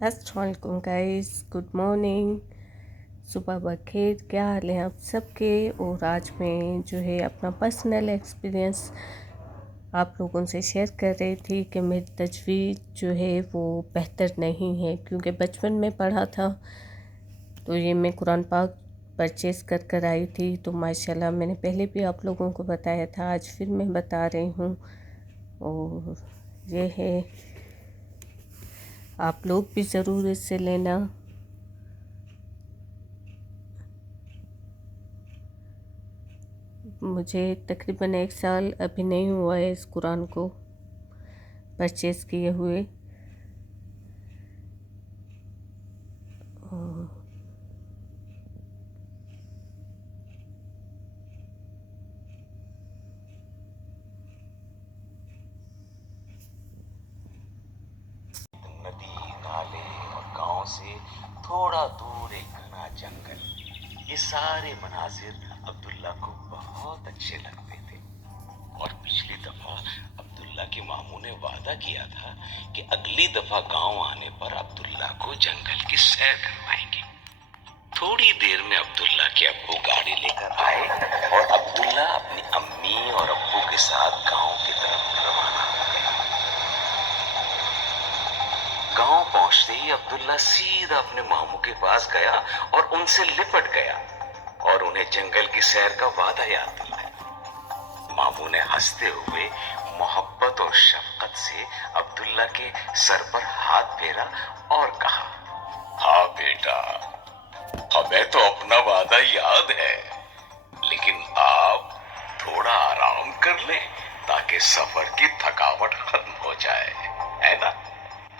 अस्सलाम वालेकुम guys, good morning, सुबह बखैर। क्या हाल है आप सबके। और आज मैं जो है अपना पर्सनल एक्सपीरियंस आप लोगों से शेयर कर रही थी कि मेरी तजवीज़ जो है वो बेहतर नहीं है, क्योंकि बचपन में पढ़ा था। तो ये मैं कुरान पाक परचेज़ कर आई थी, तो माशाल्लाह मैंने पहले भी आप लोगों को बताया था, आज फिर मैं बता रही हूँ। और ये है, आप लोग भी ज़रूर इससे लेना। मुझे तकरीबन 1 साल अभी नहीं हुआ है इस कुरान को परचेज़ किए हुए। नदी, नाले और गांव से थोड़ा दूर एक घना जंगल। ये सारे मनाजिर अब्दुल्ला को बहुत अच्छे लगते थे। और पिछली दफा अब्दुल्ला के मामू ने वादा किया था कि अगली दफा गांव आने पर अब्दुल्ला को जंगल की सैर करवाएंगे। थोड़ी देर में अब्दुल्ला के अब्बू गाड़ी लेकर आए और अब्दुल्ला अपनी अम्मी और अब्बू के साथ गांव की तरफ रवाना हो गया। गांव पहुंचते ही अब्दुल्ला सीधा अपने मामू के पास गया और उनसे लिपट गया और उन्हें जंगल की सैर का वादा याद दिलाया। मामू ने हंसते हुए मोहब्बत और शफकत से अब्दुल्ला के सर पर हाथ फेरा और कहा, हाँ बेटा, हमें तो अपना वादा याद है, लेकिन आप थोड़ा आराम कर लें ताकि सफर की थकावट खत्म हो जाए, है ना।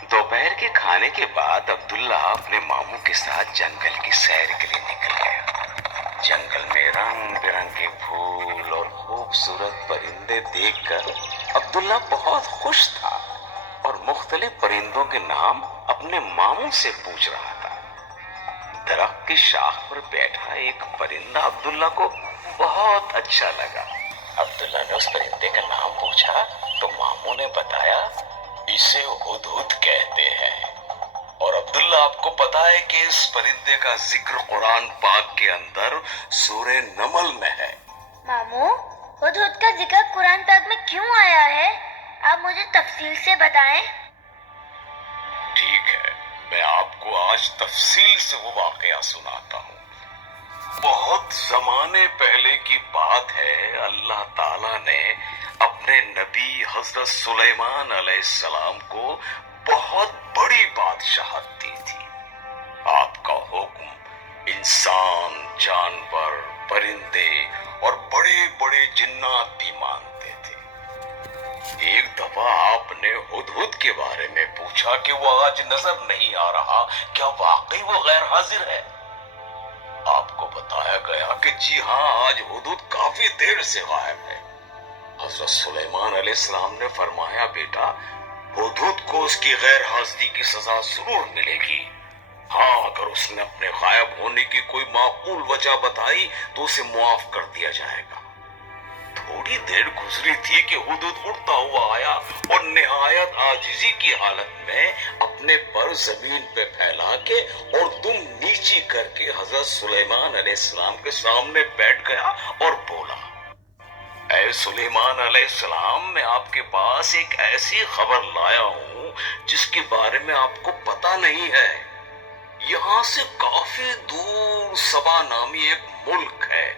दोपहर के खाने के बाद अब्दुल्ला अपने मामू के साथ जंगल की सैर के लिए निकल गया। जंगल में रंग बिरंगे फूल और खूबसूरत परिंदे देखकर अब्दुल्ला बहुत खुश था और मुख्तलिफ परिंदों के नाम अपने मामू से पूछ रहा था। दरख्त की शाख पर बैठा एक परिंदा अब्दुल्ला को बहुत अच्छा लगा। अब्दुल्ला ने उस परिंदे का नाम पूछा तो मामू ने बताया, इसे हुदहुद कहते हैं। और अब्दुल्ला, आपको पता है कि इस परिंदे का जिक्र कुरान पाक के अंदर सूरे नमल में है। मामू, हुदहुद का जिक्र कुरान पाक में क्यों आया है? आप मुझे तफसील से बताएं। ठीक है, मैं आपको आज तफसील से वो वाकया सुनाता हूँ। बहुत जमाने पहले की बात है, अल्लाह ताला ने अपने नबी हजरत सुलेमान अलैहिस्सलाम को बहुत बड़ी बादशाहत दी थी। आपका हुक्म इंसान, जानवर, परिंदे और बड़े बड़े जिन्नात भी मानते थे। एक दफा आपने हुदहुद के बारे में पूछा कि वो आज नजर नहीं आ रहा, क्या वाकई वो गैर हाजिर है? आपको बताया गया कि जी हाँ, आज हुदहुद काफी देर से गायब है। हजरत सुलेमान अलैहिस्सलाम ने फरमाया, बेटा, हुदहुद को उसकी गैर हाजिरी की सजा जरूर मिलेगी। हाँ, अगर उसने अपने गायब होने की कोई माकूल वजह बताई तो उसे मुआफ कर दिया जाएगा। थोड़ी देर गुजरी थी कि हुदहुद उड़ता हुआ आया और निहायत आजिजी की हालत में अपने पर जमीन पे फैला के और दुम नीची करके हजरत सुलेमान अलैहिस्सलाम के सामने बैठ गया और बोला, ऐ सुलेमान अलैहिस्सलाम, मैं आपके पास एक ऐसी खबर लाया हूँ जिसके बारे में आपको पता नहीं है। यहाँ से काफी दूर सबा नामी एक मुल्क है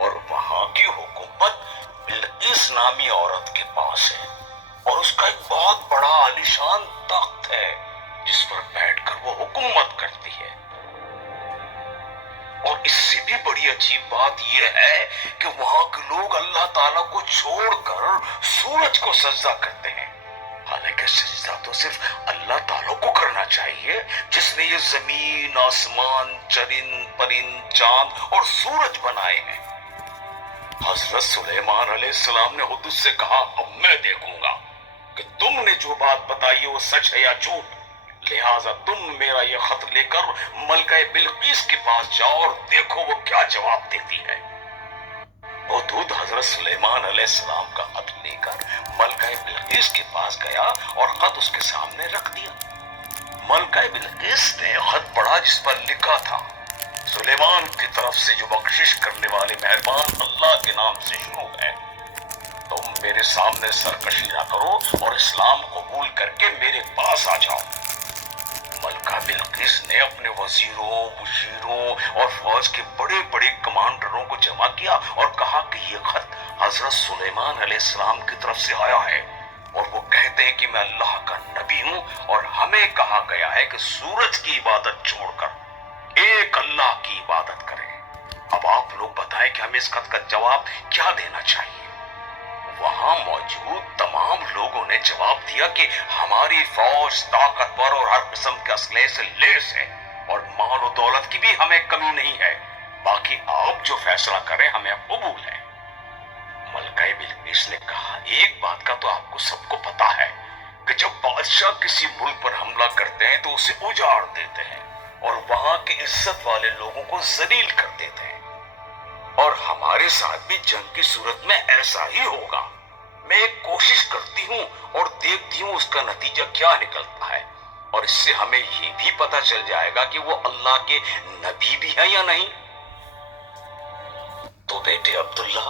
और वहां की हुकूमत बिल्किस नामी औरत के पास है और उसका एक बहुत बड़ा आलीशान तख्त है जिस पर बैठकर वो हुकूमत करती है। और इससे भी बड़ी अजीब बात यह है कि वहां के लोग अल्लाह ताला को छोड़कर सूरज को सजदा करते हैं। हालांकि सजदा तो सिर्फ अल्लाह ताला को करना चाहिए जिसने ये जमीन, आसमान, चरिंद परिंद, चांद और सूरज बनाए हैं। हजरत सुलेमान अलैहिस्सलाम ने हुदहुद से कहा, अब मैं देखूंगा कि तुमने जो बात बताई है वो सच है या झूठ। लिहाजा तुम मेरा ये खत लेकर मलका बिल्किस के पास जाओ और देखो वो क्या जवाब देती है। हुदहुद हजरत सुलेमान अलैहिस्सलाम का खत लेकर मलका बिल्किस के पास गया और खत उसके सामने रख दिया। मलका बिल्किस ने खत पढ़ा जिस पर लिखा था, सुलेमान की तरफ से जो बख्शिश करने वाले मेहरबान अल्लाह के नाम से शुरू है। तुम मेरे सामने सरकशी ना करो और इस्लाम कबूल करके मेरे पास आ जाओ। मलका बिल्किस ने अपने वजीरों, वजीरों और फौज के बड़े बड़े कमांडरों को जमा किया और कहा कि ये खत हजरत सुलेमान अलैहिस्सलाम की तरफ से आया है और वो कहते हैं कि मैं अल्लाह का नबी हूं और हमें कहा गया है कि सूरज की इबादत छोड़कर एक अल्लाह की इबादत करें। अब आप लोग बताएं कि हमें इस खत का जवाब क्या देना चाहिए। वहां मौजूद तमाम लोगों ने जवाब दिया कि हमारी फौज ताकतवर और हर किस्म के असलहे से लैस है और माल और दौलत की भी हमें कमी नहीं है। बाकी आप जो फैसला करें हमें कबूल है। मलका बिल्किस ने कहा, एक बात का तो आपको सबको पता है कि जब बादशाह किसी मुल्क पर हमला करते हैं तो उसे उजाड़ देते हैं और वहां के इज्जत वाले लोगों को जलील कर देते हैं, और हमारे साथ भी जंग की सूरत में ऐसा ही होगा। मैं एक कोशिश करती हूँ और देखती हूँ उसका नतीजा क्या निकलता है, और इससे हमें ये भी पता चल जाएगा कि वो अल्लाह के नबी भी है या नहीं। तो बेटे अब्दुल्ला,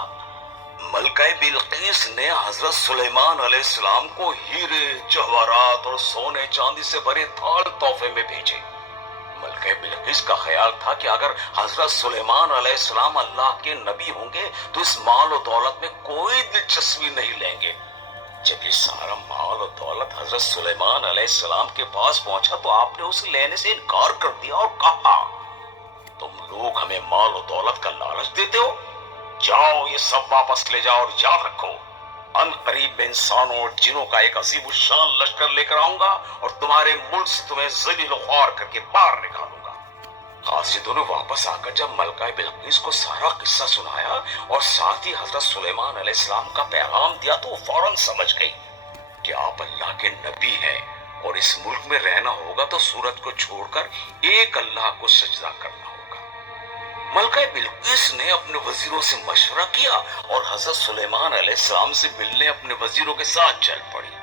मलका बिल्किस ने हजरत सुलेमान अलैहिस्सलाम को हीरे, जवाहरात और सोने चांदी से भरे थाल तोहफे में भेजे। मलका बिल्किस का ख्याल था कि अगर हजरत सुलेमान अलैहिस्सलाम अल्लाह के नबी होंगे तो इस माल और दौलत में कोई दिलचस्पी नहीं लेंगे। जब ये सारा माल और दौलत हजरत सुलेमान अलैहिस्सलाम के पास पहुंचा तो आपने उसे लेने से इनकार कर दिया और कहा, तुम लोग हमें माल और दौलत का लालच देते हो, जाओ ये सब वापस ले जाओ और याद रखो, अनकरीब में इंसानों और जिनों का एक अजीब शान लश्कर लेकर आऊंगा और तुम्हारे मुल्क से तुम्हें जलील ख्वार करके बाहर निकालूंगा। कासिदों ने वापस आकर जब मलका बिल्किस को सारा किस्सा सुनाया और साथ ही हजरत सुलेमान अलैहिस्सलाम का पैगाम दिया तो वो फौरन समझ गई कि आप अल्लाह के नबी हैं और इस मुल्क में रहना होगा तो सूरज को छोड़कर एक अल्लाह को सजदा करना होगा। मलका बिल्किस ने अपने वजीरों से मशवरा किया और हजरत सुलेमान अलैहिस्सलाम से मिलने अपने वजीरों के साथ चल पड़ी।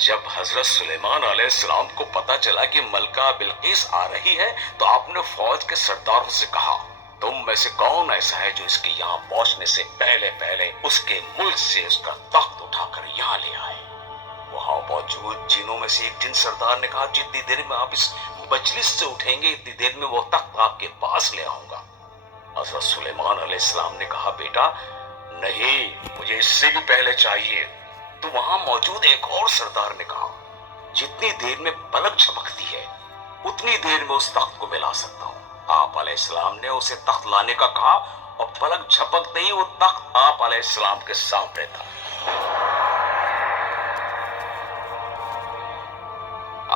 जब हजरत सुलेमान अलैहिस्सलाम को पता चला कि मलका बिल्किस आ रही है तो आपने फौज के सरदारों से कहा, तुम में से कौन ऐसा है जो इसके यहाँ पहुंचने से पहले पहले उसके मुल्क से उसका तख्त उठाकर यहाँ ले आए। वहां मौजूद जिनों में से एक जिन सरदार ने कहा, जितनी देर में आप इस मजलिस से उठेंगे इतनी देर में वो तख्त आपके पास ले आऊंगा। हजरत सुलेमान अलैहिस्सलाम ने कहा, बेटा नहीं, मुझे इससे भी पहले चाहिए। तो वहां मौजूद एक और सरदार ने कहा, जितनी देर में पलक झपकती है उतनी देर में उस तख्त को मिला सकता हूं। आप अलैहिस्सलाम ने उसे तख्त लाने का कहा और पलक झपकते ही वो तख्त आप अलैहिस्सलाम के सामने था।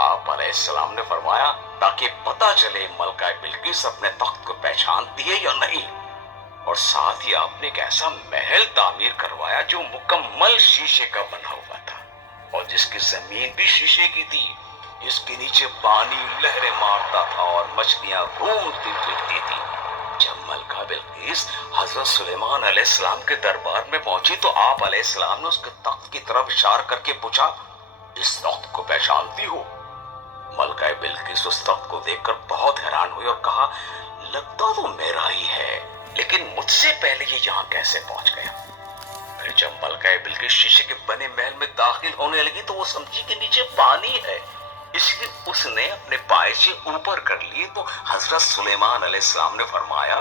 आप अलैहिस्सलाम ने फरमाया, ताकि पता चले मलका बिल्किस अपने तख्त को पहचानती है या नहीं, और साथ ही आपने एक ऐसा महल तामीर करवाया जो मुकम्मल शीशे का बना हुआ था और जिसकी जमीन भी शीशे की थी, जिसके नीचे पानी लहरें मारता था और मछलियां घूमती फिरती थी। जब मलका बिल्किस हजरत सुलेमान अलैहिस्सलाम के दरबार में पहुंची तो आप अलैहिस्सलाम ने उसके तख्त की तरफ इशारा करके पूछा, इस तख्त को पहचानती हो? मलका बिल्किस उस तख्त को देखकर बहुत हैरान हुई और कहा, लगता तो मेरा ही है, लेकिन मुझसे पहले ये यहाँ कैसे पहुंच गया? फिर जब मलका बिल्किस शीशे के बने महल में दाखिल होने लगी तो वो समझी कि नीचे पानी है, इसलिए उसने अपने पाए से ऊपर कर लिए तो हजरत सुलेमान अलैहिस्सलाम ने फरमाया,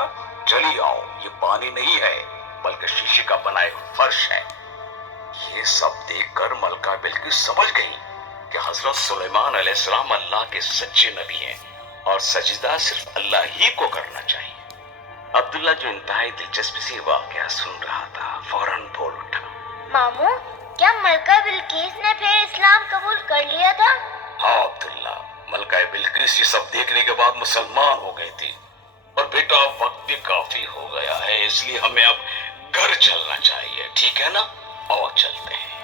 चली आओ, ये पानी नहीं है बल्कि शीशे का बना एक फर्श है। ये सब देखकर मलका बिल्किस समझ गई कि हजरत सुलेमान अलैहिस्सलाम अल्लाह के सच्चे नबी हैं और सजदा सिर्फ अल्लाह ही को करना चाहिए। अब्दुल्ला, जो इंतहाई दिलचस्पी से वाकया सुन रहा था, फौरन बोल उठा, मामू, क्या मलका बिल्किस ने फिर इस्लाम कबूल कर लिया था? हाँ अब्दुल्ला, मलका बिल्किस ये सब देखने के बाद मुसलमान हो गई थी। और बेटा वक्त भी काफी हो गया है, इसलिए हमें अब घर चलना चाहिए, ठीक है ना? और चलते हैं।